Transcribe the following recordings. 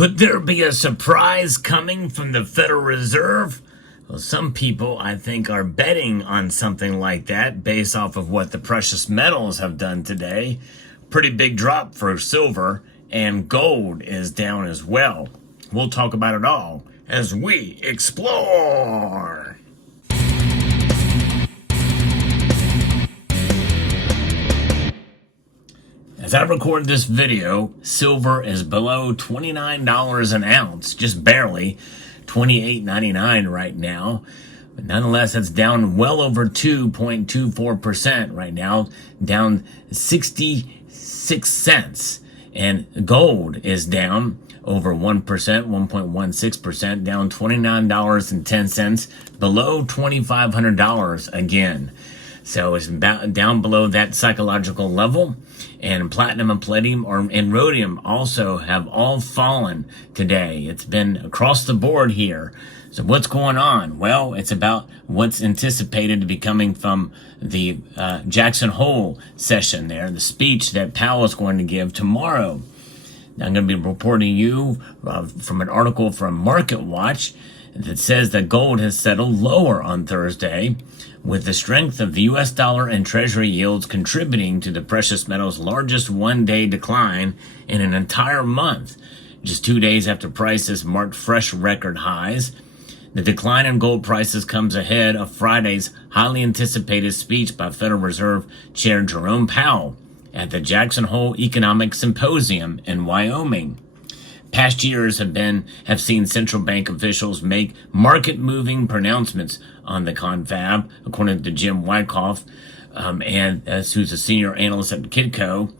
Could there be a surprise coming from the Federal Reserve? Well, some people, I think, are betting on something like that based off of what the precious metals have done today. Pretty big drop for silver, and gold is down as well. We'll talk about it all as we explore. As I record this video, silver is below $29 an ounce, just barely, $28.99 right now. But nonetheless, that's down well over 2.24% right now, down 66 cents. And gold is down over 1%, 1.16%, down $29.10, below $2,500 again. So it's down below that psychological level. And platinum and palladium and rhodium also have all fallen today. It's been across the board here. So what's going on? Well, it's about what's anticipated to be coming from the Jackson Hole session there, the speech that Powell is going to give tomorrow. Now, I'm going to be reporting you from an article from Market Watch that says that gold has settled lower on Thursday, with the strength of the U.S. dollar and Treasury yields contributing to the precious metal's largest one-day decline in an entire month, just 2 days after prices marked fresh record highs. The decline in gold prices comes ahead of Friday's highly anticipated speech by Federal Reserve Chair Jerome Powell at the Jackson Hole Economic Symposium in Wyoming. Past years have seen central bank officials make market-moving pronouncements on the confab, according to Jim Wyckoff, who's a senior analyst at Kitco.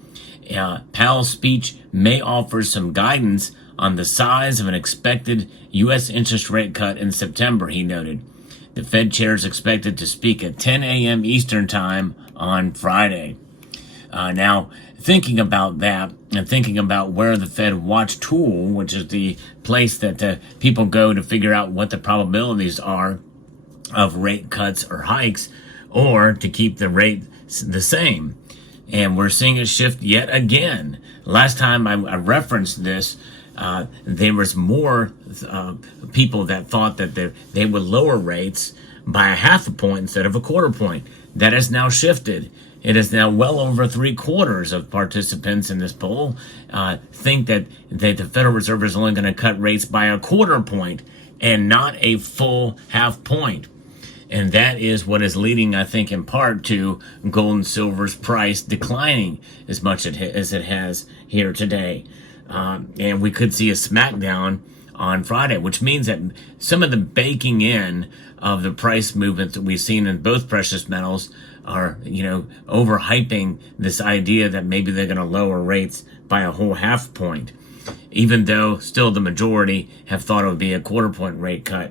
Powell's speech may offer some guidance on the size of an expected U.S. interest rate cut in September, he noted. The Fed chair is expected to speak at 10 a.m. Eastern Time on Friday. Now, thinking about that and thinking about where the Fed Watch tool, which is the place that people go to figure out what the probabilities are of rate cuts or hikes, or to keep the rate the same. And we're seeing a shift yet again. Last time I referenced this, there was more people that thought that they would lower rates by a half a point instead of a quarter point. That has now shifted. It is now well over 3/4 of participants in this poll think that the Federal Reserve is only going to cut rates by a quarter point and not a full half point. And that is what is leading, I think, in part to gold and silver's price declining as much as it has here today. And we could see a smackdown on Friday, which means that some of the baking in of the price movement that we've seen in both precious metals are, overhyping this idea that maybe they're going to lower rates by a whole half point, even though still the majority have thought it would be a quarter point rate cut.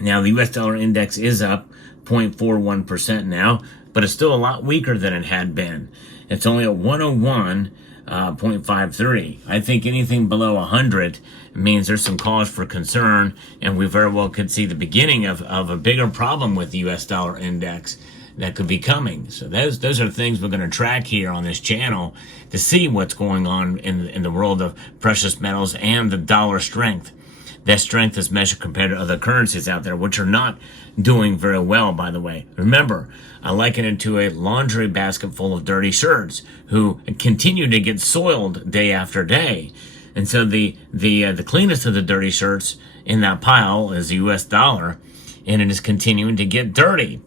Now, the U.S. dollar index is up 0.41% now, but it's still a lot weaker than it had been. It's only at 101.53. I think anything below 100 means there's some cause for concern, and we very well could see the beginning of a bigger problem with the U.S. dollar index that could be coming. So those are things we're going to track here on this channel to see what's going on in the world of precious metals and the dollar strength. That strength is measured compared to other currencies out there, which are not doing very well, by the way. Remember, I liken it to a laundry basket full of dirty shirts who continue to get soiled day after day. And so the cleanest of the dirty shirts in that pile is the U.S. dollar, and it is continuing to get dirty.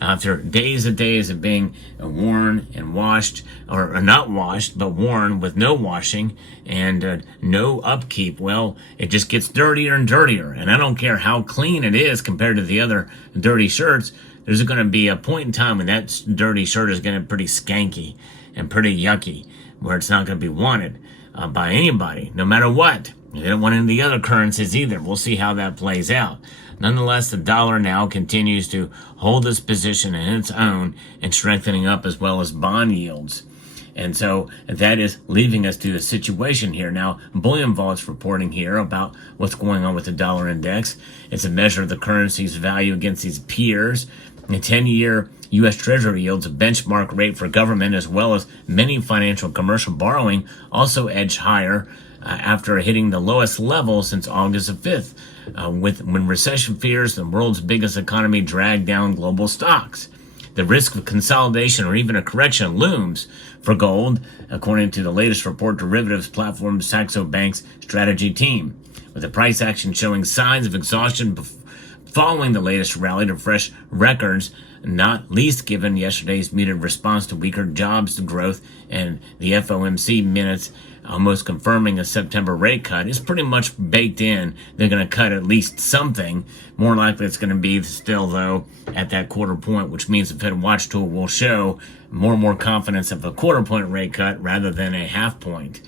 After days and days of being worn and washed, or not washed, but worn with no washing and no upkeep, well, it just gets dirtier and dirtier. And I don't care how clean it is compared to the other dirty shirts, there's going to be a point in time when that dirty shirt is going to be pretty skanky and pretty yucky, where it's not going to be wanted by anybody, no matter what. They don't want any of the other currencies either. We'll see how that plays out. Nonetheless, the dollar now continues to hold its position in its own and strengthening up, as well as bond yields. And so that is leaving us to a situation here. Now, Bullion Vault's reporting here about what's going on with the dollar index. It's a measure of the currency's value against its peers. The 10-year U.S. Treasury yields, a benchmark rate for government, as well as many financial and commercial borrowing, also edged higher after hitting the lowest level since August 5th, when recession fears, the world's biggest economy, dragged down global stocks. The risk of consolidation or even a correction looms for gold, according to the latest report derivatives platform Saxo Bank's strategy team, with the price action showing signs of exhaustion following the latest rally to fresh records, not least given yesterday's muted response to weaker jobs growth and the FOMC minutes almost confirming a September rate cut. Is pretty much baked in. They're going to cut at least something. More likely it's going to be still, though, at that quarter point, which means the Fed watch tool will show more and more confidence of a quarter point rate cut rather than a half point.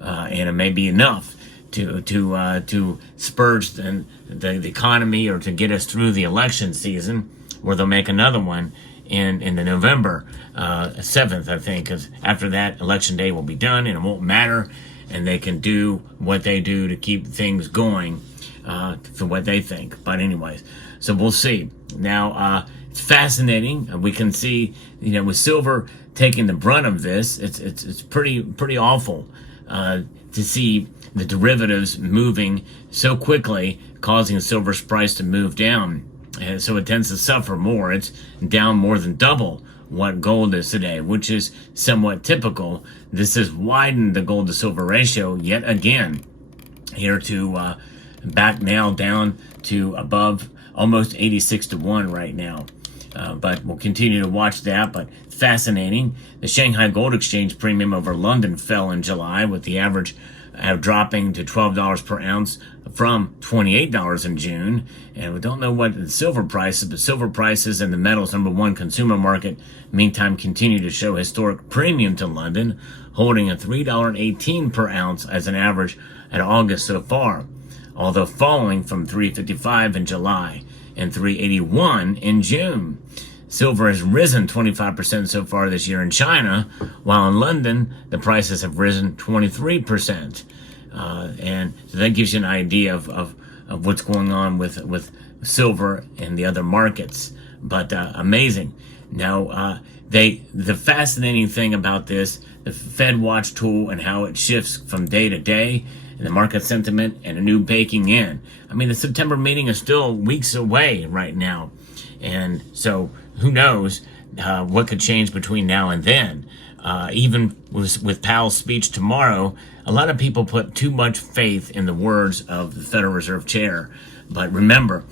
And it may be enough to spurge the economy, or to get us through the election season, where they'll make another one in the November 7th, I think, because after that, election day will be done and it won't matter, and they can do what they do to keep things going for what they think. But anyways, so we'll see. Now, it's fascinating. We can see, with silver taking the brunt of this, it's pretty awful to see the derivatives moving so quickly, causing silver's price to move down. And so it tends to suffer more. It's down more than double what gold is today, which is somewhat typical. This has widened the gold to silver ratio yet again, here to back now down to above almost 86-1 right now. But we'll continue to watch that. But fascinating. The Shanghai Gold Exchange premium over London fell in July, with the average dropping to $12 per ounce from $28 in June. And we don't know what the silver prices, but silver prices and the metals number one consumer market, meantime, continue to show historic premium to London, holding a $3.18 per ounce as an average at August so far, although falling from $3.55 in July and $3.81 in June. Silver has risen 25% so far this year in China, while in London, the prices have risen 23%. And so that gives you an idea of what's going on with silver and the other markets. But amazing. Now, the fascinating thing about this, the Fed watch tool and how it shifts from day to day, and the market sentiment and a new baking in. I mean, the September meeting is still weeks away right now. And so who knows what could change between now and then. Even with Powell's speech tomorrow, a lot of people put too much faith in the words of the Federal Reserve Chair. But remember,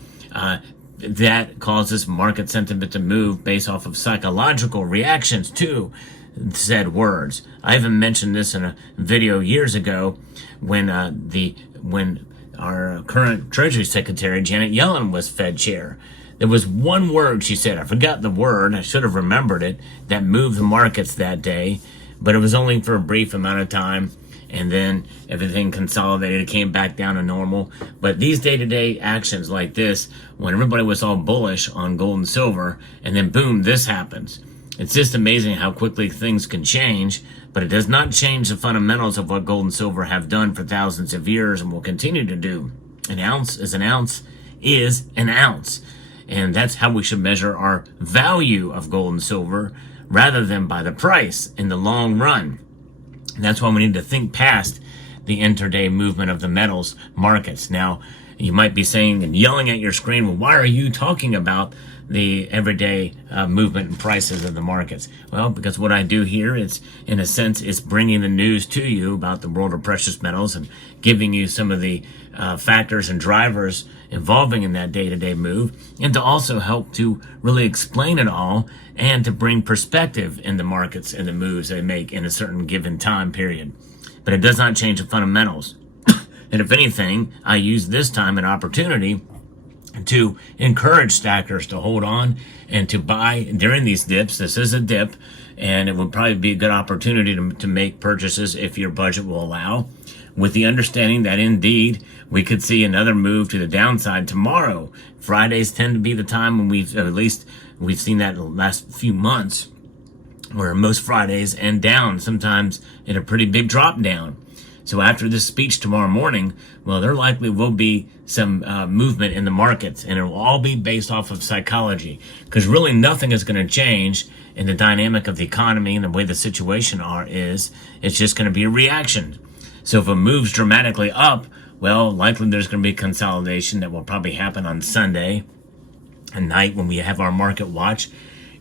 that causes market sentiment to move based off of psychological reactions to said words. I even mentioned this in a video years ago when our current Treasury Secretary, Janet Yellen, was Fed chair. There was one word she said, I forgot the word, I should have remembered it, that moved the markets that day, but it was only for a brief amount of time, and then everything consolidated, came back down to normal. But these day-to-day actions like this, when everybody was all bullish on gold and silver, and then boom, this happens. It's just amazing how quickly things can change, but it does not change the fundamentals of what gold and silver have done for thousands of years and will continue to do. An ounce is an ounce is an ounce. And that's how we should measure our value of gold and silver, rather than by the price in the long run. And that's why we need to think past the intraday movement of the metals markets. Now, you might be saying and yelling at your screen, well, why are you talking about the everyday movement and prices of the markets? Well, because what I do here is, in a sense, is bringing the news to you about the world of precious metals and giving you some of the factors and drivers involving in that day-to-day move, and to also help to really explain it all and to bring perspective in the markets and the moves they make in a certain given time period. But it does not change the fundamentals. And if anything, I use this time an opportunity to encourage stackers to hold on and to buy during these dips. This is a dip, and it would probably be a good opportunity to make purchases if your budget will allow, with the understanding that indeed we could see another move to the downside tomorrow. Fridays tend to be the time when we've seen that in the last few months, where most Fridays end down, sometimes in a pretty big drop down. So after this speech tomorrow morning, well, there likely will be some movement in the markets, and it will all be based off of psychology, because really nothing is going to change in the dynamic of the economy and the way the situation is. It's just going to be a reaction. So if it moves dramatically up, well, likely there's going to be consolidation that will probably happen on Sunday at night when we have our market watch.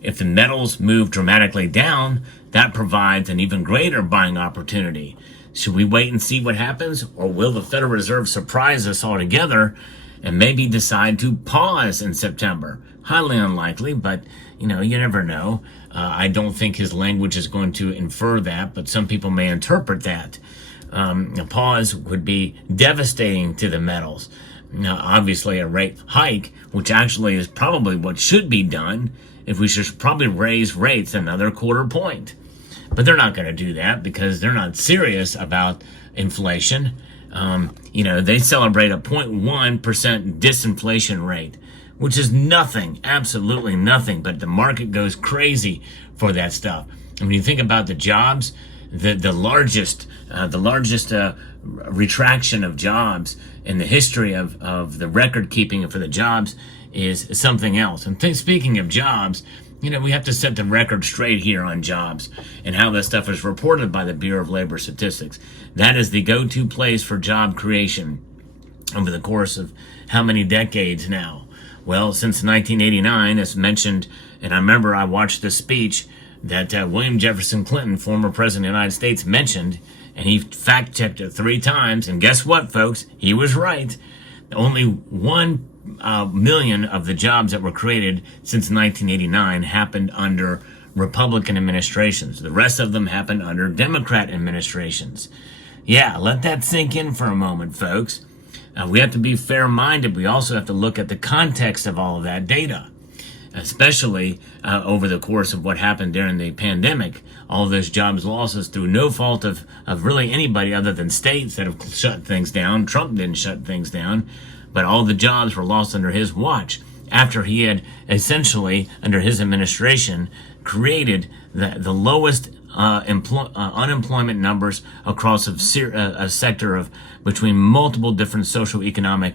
If the metals move dramatically down, that provides an even greater buying opportunity. Should we wait and see what happens, or will the Federal Reserve surprise us altogether and maybe decide to pause in September? Highly unlikely, but you never know. I don't think his language is going to infer that, but some people may interpret that. A pause would be devastating to the metals. Now, obviously, a rate hike, which actually is probably what should be done, if we should probably raise rates another quarter point. But they're not going to do that because they're not serious about inflation. They celebrate a 0.1% disinflation rate, which is nothing, absolutely nothing, but the market goes crazy for that stuff. And when you think about the jobs, the largest retraction of jobs in the history of the record keeping for the jobs is something else. And speaking of jobs, we have to set the record straight here on jobs and how this stuff is reported by the Bureau of Labor Statistics. That is the go-to place for job creation over the course of how many decades now? Well, since 1989, as mentioned, and I remember I watched this speech that William Jefferson Clinton, former president of the United States, mentioned, and he fact-checked it 3 times, and guess what, folks? He was right. Only 1 million of the jobs that were created since 1989 happened under Republican administrations. The rest of them happened under Democrat administrations. Yeah, let that sink in for a moment, folks. We have to be fair-minded. We also have to look at the context of all of that data, especially over the course of what happened during the pandemic. All of those jobs losses through no fault of really anybody other than states that have shut things down. Trump didn't shut things down, but all the jobs were lost under his watch after he had essentially, under his administration, created the lowest unemployment numbers across a sector of between multiple different socioeconomic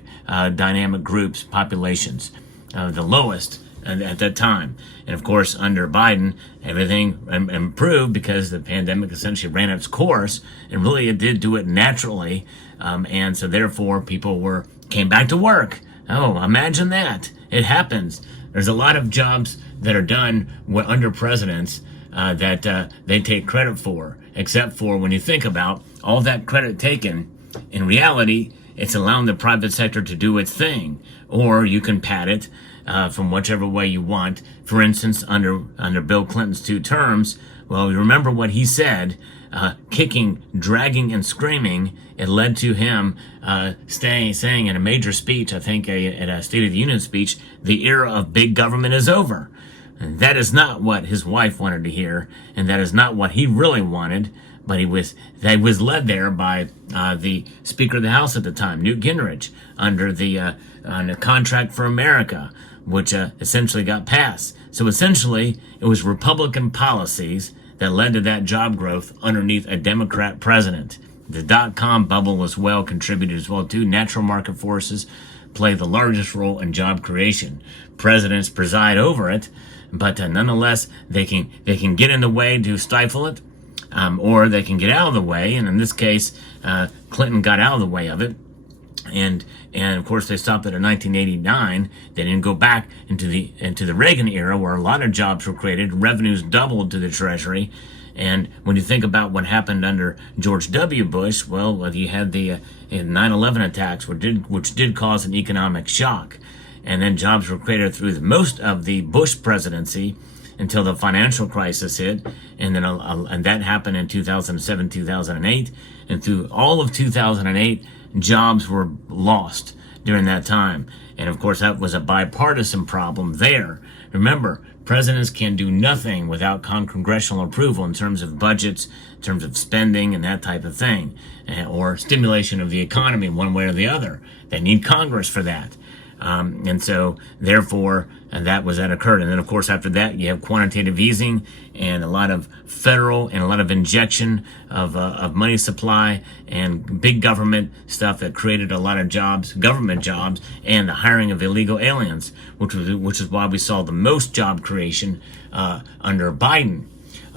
dynamic groups, populations, the lowest at that time. And of course, under Biden, everything improved because the pandemic essentially ran its course, and really it did do it naturally. And so therefore people came back to work. Oh, imagine that. It happens. There's a lot of jobs that are done under presidents that they take credit for, except for when you think about all that credit taken, in reality, it's allowing the private sector to do its thing, or you can pat it from whichever way you want. For instance, under Bill Clinton's 2 terms, well, you remember what he said, kicking, dragging, and screaming. It led to him saying in a major speech, I think at a State of the Union speech, the era of big government is over. And that is not what his wife wanted to hear, and that is not what he really wanted. But he was led there by the Speaker of the House at the time, Newt Gingrich, under the Contract for America, which essentially got passed. So essentially, it was Republican policies that led to that job growth underneath a Democrat president. The dot-com bubble as well contributed as well too. Natural market forces play the largest role in job creation. Presidents preside over it, but nonetheless, they can get in the way to stifle it, or they can get out of the way. And in this case, Clinton got out of the way of it. And of course, they stopped it in 1989. They didn't go back into the Reagan era, where a lot of jobs were created, revenues doubled to the Treasury. And when you think about what happened under George W. Bush, well, you had the 9/11 attacks, which did cause an economic shock. And then jobs were created through most of the Bush presidency until the financial crisis hit, and then and that happened in 2007, 2008, and through all of 2008, jobs were lost during that time. And of course, that was a bipartisan problem there. Remember, presidents can do nothing without congressional approval in terms of budgets, in terms of spending, and that type of thing, or stimulation of the economy one way or the other. They need Congress for that. And so, therefore, that occurred. And then, of course, after that, you have quantitative easing and a lot of federal and a lot of injection of money supply and big government stuff that created a lot of jobs, government jobs, and the hiring of illegal aliens, which is why we saw the most job creation under Biden.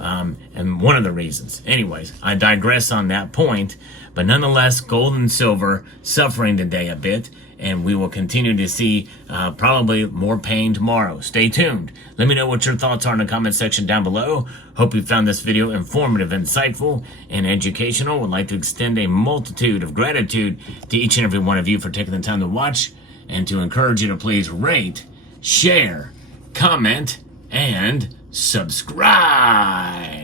and one of the reasons. Anyways, I digress on that point, but nonetheless, gold and silver suffering today a bit, and we will continue to see probably more pain tomorrow. Stay tuned. Let me know what your thoughts are in the comment section down below. Hope you found this video informative, insightful, and educational. Would like to extend a multitude of gratitude to each and every one of you for taking the time to watch, and to encourage you to please rate, share, comment, and subscribe.